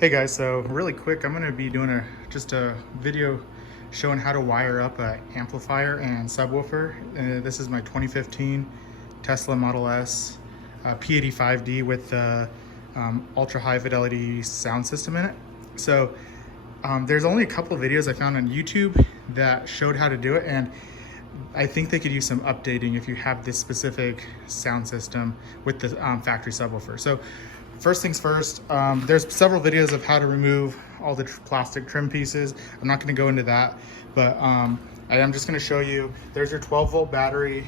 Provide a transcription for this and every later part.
Hey guys, so really quick, I'm going to be doing just a video showing how to wire up an amplifier and subwoofer. This is my 2015 Tesla Model S P85D with the Ultra High Fidelity Sound system in it. So there's only a couple of videos I found on YouTube that showed how to do it, and I think they could use some updating if you have this specific sound system with the factory subwoofer. So first things first, there's several videos of how to remove all the plastic trim pieces. I'm not going to go into that, but I am just going to show you. There's your 12-volt battery.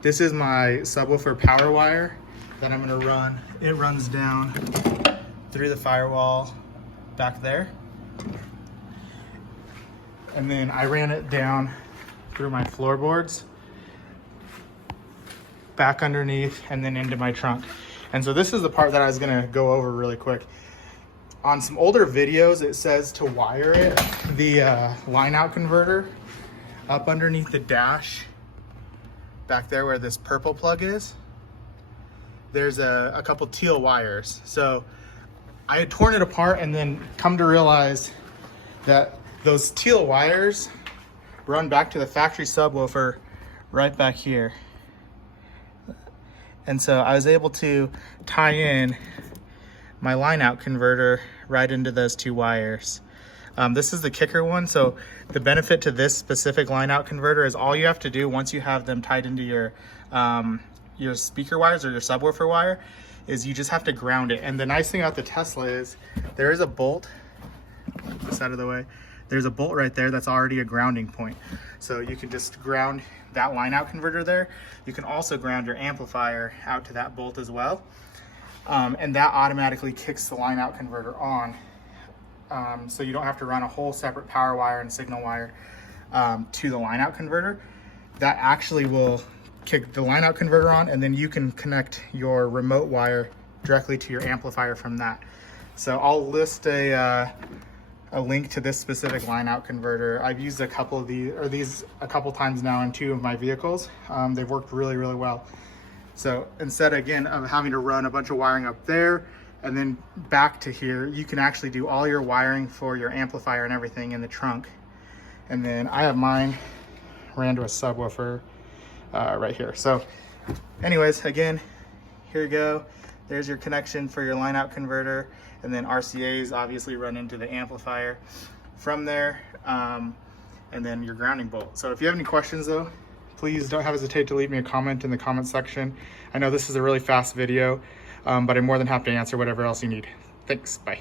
This is my subwoofer power wire that I'm going to run. It runs down through the firewall back there. And then I ran it down through my floorboards, back underneath, and then into my trunk. And so this is the part that I was gonna go over really quick. On some older videos, it says to wire it, the line out converter up underneath the dash, back there where this purple plug is, there's a couple teal wires. So I had torn it apart and then come to realize that those teal wires run back to the factory subwoofer right back here. And so I was able to tie in my line out converter right into those two wires. This is the kicker one. So the benefit to this specific line out converter is all you have to do once you have them tied into your speaker wires or your subwoofer wire is you just have to ground it. And the nice thing about the Tesla is there is a bolt, this out of the way, there's a bolt right there that's already a grounding point. So you can just ground that line out converter there. You can also ground your amplifier out to that bolt as well. And that automatically kicks the line out converter on. So you don't have to run a whole separate power wire and signal wire to the line out converter. That actually will kick the line out converter on, and then you can connect your remote wire directly to your amplifier from that. So I'll list a link to this specific line out converter. I've used a couple of these a couple times now in two of my vehicles. They've worked really, really well. So instead, again, of having to run a bunch of wiring up there and then back to here, you can actually do all your wiring for your amplifier and everything in the trunk. And then I have mine ran to a subwoofer right here. So anyways, again, here you go. There's your connection for your line out converter, and then RCAs obviously run into the amplifier from there, and then your grounding bolt. So if you have any questions though, please don't hesitate to leave me a comment in the comment section. I know this is a really fast video, but I'm more than happy to answer whatever else you need. Thanks, bye.